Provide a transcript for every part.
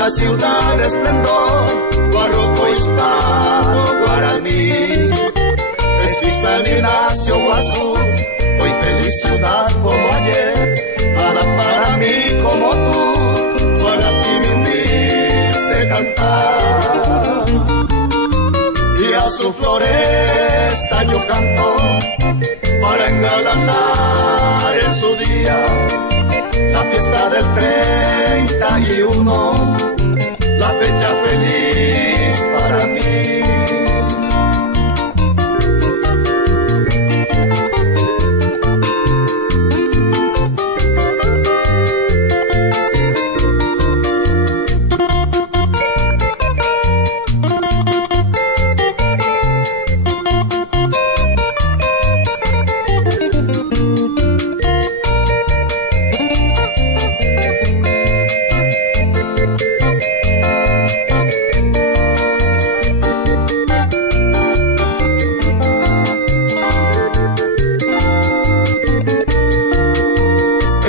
una ciudad de esplendor, barroco hispano guaraní. Es San Ignacio Guazú, hoy feliz ciudad como ayer, nada para mí como tú, para ti vivirte cantar. Y a su floresta yo canto, para engalanar en su día la fiesta del 31, la fecha feliz para mí.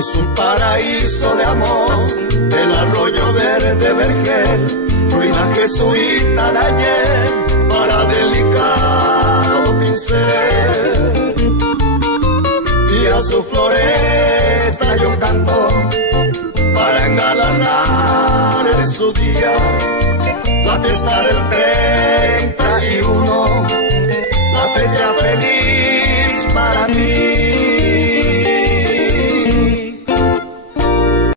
Es un paraíso de amor, el arroyo verde vergel, ruina jesuita de ayer, para delicado pincel. Y a su floresta yo canto, para engalanar en su día la fiesta del 3